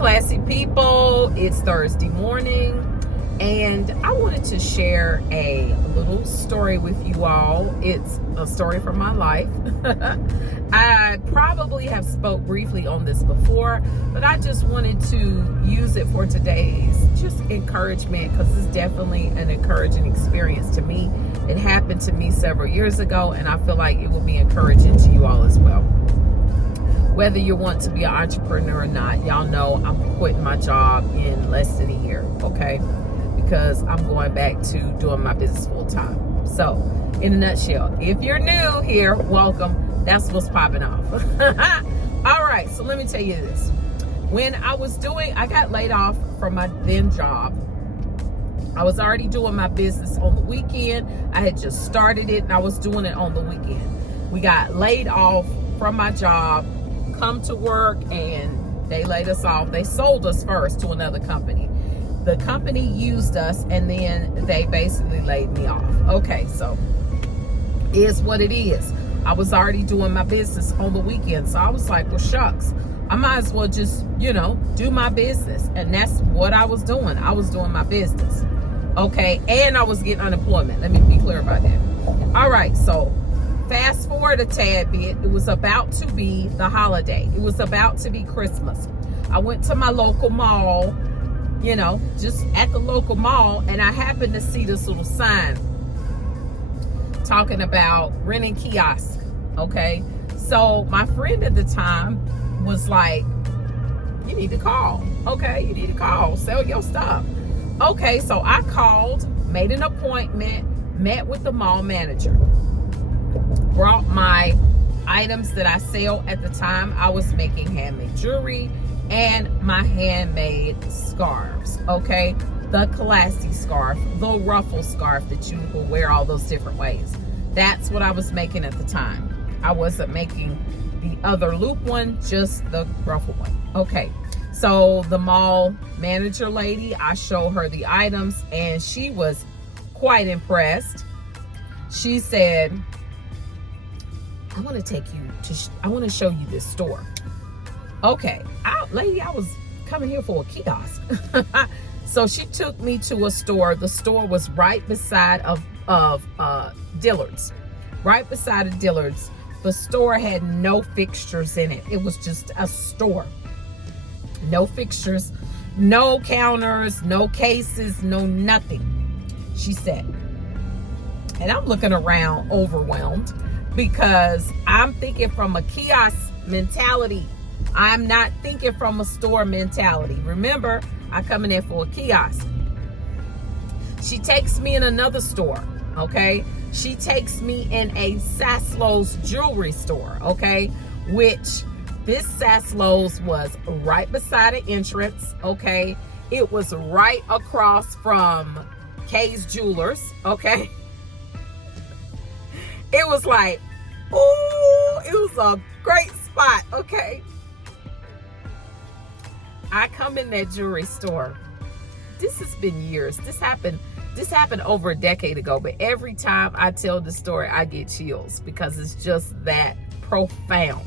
classy people. It's Thursday morning, and I wanted to share a little story with you all. It's a story from my life. I probably have spoke briefly on this before, but I just wanted to use it for today's just encouragement, because it's definitely an encouraging experience to me. It happened to me several years ago, and I feel like it will be encouraging to you all as well. Whether you want to be an entrepreneur or not, y'all know I'm quitting my job in less than a year, okay? Because I'm going back to doing my business full time. So, in a nutshell, if you're new here, welcome. That's what's popping off. All right, so let me tell you this. When I got laid off from my then job. I was already doing my business on the weekend. I had just started it, and I was doing it on the weekend. We got laid off from my job, come to work, and they laid us off. They sold us first to another company. The company used us, and then they basically laid me off. Okay, so it's what it is. I was already doing my business on the weekend, so I was like, well, shucks, I might as well just, do my business. And that's what I was doing. I was doing my business. Okay, and I was getting unemployment. Let me be clear about that. All right, so fast forward a tad bit. It was about to be the holiday. It was about to be Christmas. I went to my local mall, just at the local mall, and I happened to see this little sign talking about renting kiosks. Okay, so my friend at the time was like, you need to call. Okay, you need to call, sell your stuff. Okay, so I called, made an appointment, met with the mall manager, brought my items that I sell at the time. I was making handmade jewelry and my handmade scarves, okay? The classy scarf, the ruffle scarf that you will wear all those different ways. That's what I was making at the time. I wasn't making the other loop one, just the ruffle one. Okay, so the mall manager lady, I showed her the items, and she was quite impressed. She said, I want to show you this store. Okay, lady, I was coming here for a kiosk. So she took me to a store. The store was right beside of Dillard's. Right beside of Dillard's. The store had no fixtures in it. It was just a store. No fixtures, no counters, no cases, no nothing, she said. And I'm looking around overwhelmed, because I'm thinking from a kiosk mentality. I'm not thinking from a store mentality. Remember, I come in there for a kiosk. She takes me in another store, okay? She takes me in a Saslow's jewelry store, okay? Which this Saslow's was right beside an entrance, okay? It was right across from Kay's Jewelers, okay? It was like, ooh, it was a great spot, okay? I come in that jewelry store. This has been years. This happened over a decade ago, but every time I tell the story, I get chills, because it's just that profound.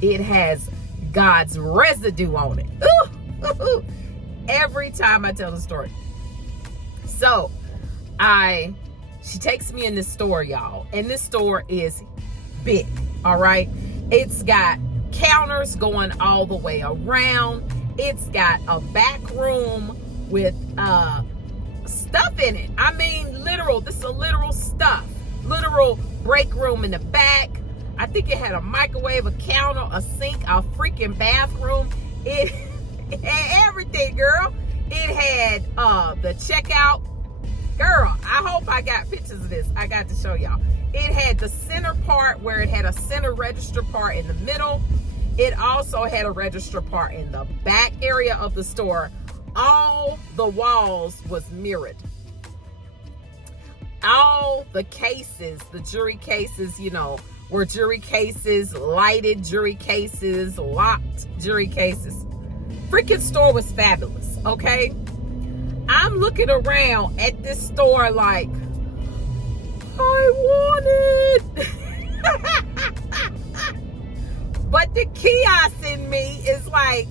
It has God's residue on it. Ooh. Every time I tell the story. So she takes me in this store, y'all, and this store is big. All right, it's got counters going all the way around. It's got a back room with stuff in it. I mean, literal. This is a literal stuff. Literal break room in the back. I think it had a microwave, a counter, a sink, a freaking bathroom. It had everything, girl. It had the checkout. Girl, I hope I got pictures of this. I got to show y'all. It had the center part where it had a center register part in the middle. It also had a register part in the back area of the store. All the walls was mirrored. All the cases, the jewelry cases, were jewelry cases, lighted jewelry cases, locked jewelry cases. Freaking store was fabulous, okay? I'm looking around at this store like, I want it. But the kiosk in me is like,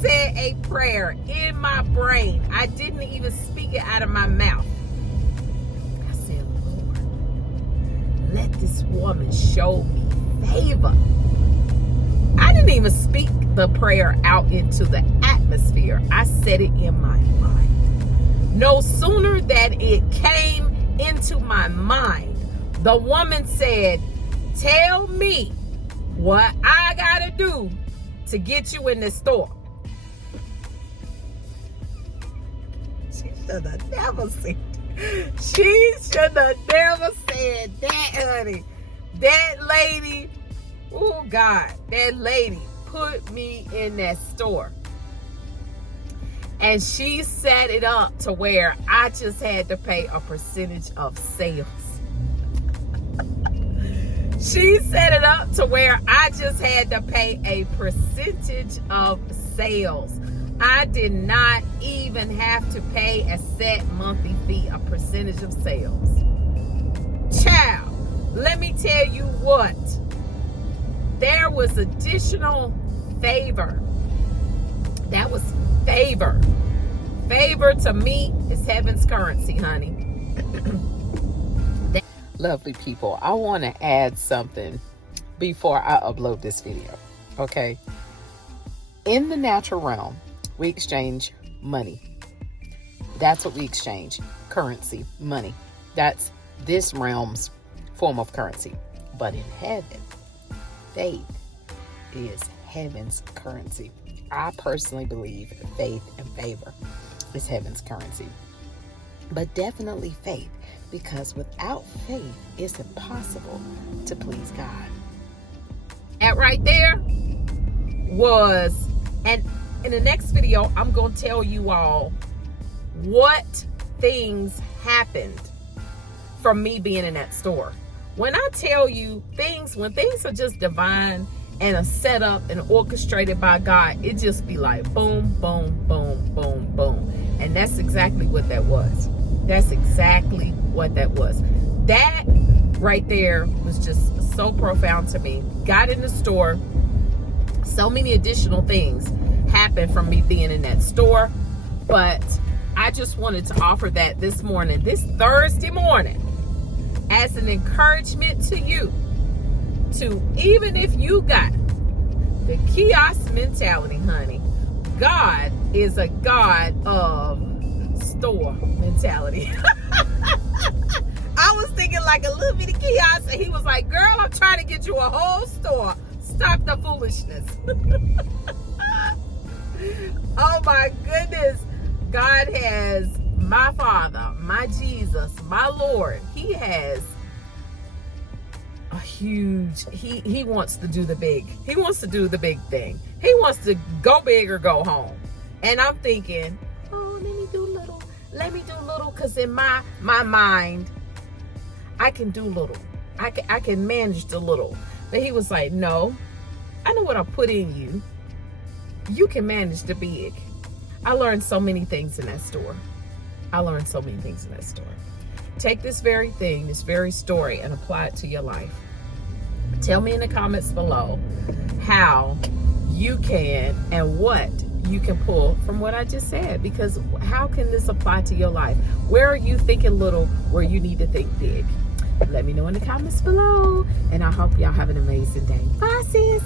said a prayer in my brain. I didn't even speak it out of my mouth. I said, Lord, let this woman show me favor. I didn't even speak the prayer out into the atmosphere. I said it in my mind. No sooner than it came into my mind, the woman said, tell me what I gotta do to get you in the store. She should have never said that. She should have never said that, honey. That lady, oh God, that lady put me in that store. And she set it up to where I just had to pay a percentage of sales. She set it up to where I just had to pay a percentage of sales. I did not even have to pay a set monthly fee, a percentage of sales. Child, let me tell you what. There was additional favor. That was favor. Favor to me is heaven's currency, honey. Lovely people, I want to add something before I upload this video, okay? In the natural realm, we exchange money. That's what we exchange, currency, money. That's this realm's form of currency. But in heaven, faith is heaven's currency. I personally believe faith and favor is heaven's currency. But definitely faith, because without faith, it's impossible to please God. That right there was, and in the next video, I'm going to tell you all what things happened from me being in that store. When I tell you things, when things are just divine and are set up and orchestrated by God, it just be like boom, boom, boom, boom, boom. And that's exactly what that was. That's exactly what that was. That right there was just so profound to me. Got in the store. So many additional things happened from me being in that store. But I just wanted to offer that this morning, this Thursday morning, as an encouragement to you, to even if you got the kiosk mentality, honey, God is a God of store mentality. I was thinking like a little bitty kiosk, and he was like, girl, I'm trying to get you a whole store. Stop the foolishness. Oh my goodness. God has my Father, my Jesus, my Lord. He has a huge, he wants to do the big. He wants to do the big thing. He wants to go big or go home. And I'm thinking, oh, let me do little. Let me do little, because in my mind, I can do little. I can manage the little. But he was like, no, I know what I put in you. You can manage the big. I learned so many things in that store. Take this very thing, this very story, and apply it to your life. Tell me in the comments below how you can and what you can pull from what I just said, because how can this apply to your life? Where are you thinking little where you need to think big? Let me know in the comments below, and I hope y'all have an amazing day. Bye, sis.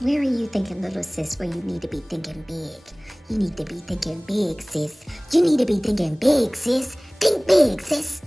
Where are you thinking little, sis, where you need to be thinking big? You need to be thinking big, sis. You need to be thinking big, sis. Think big, sis.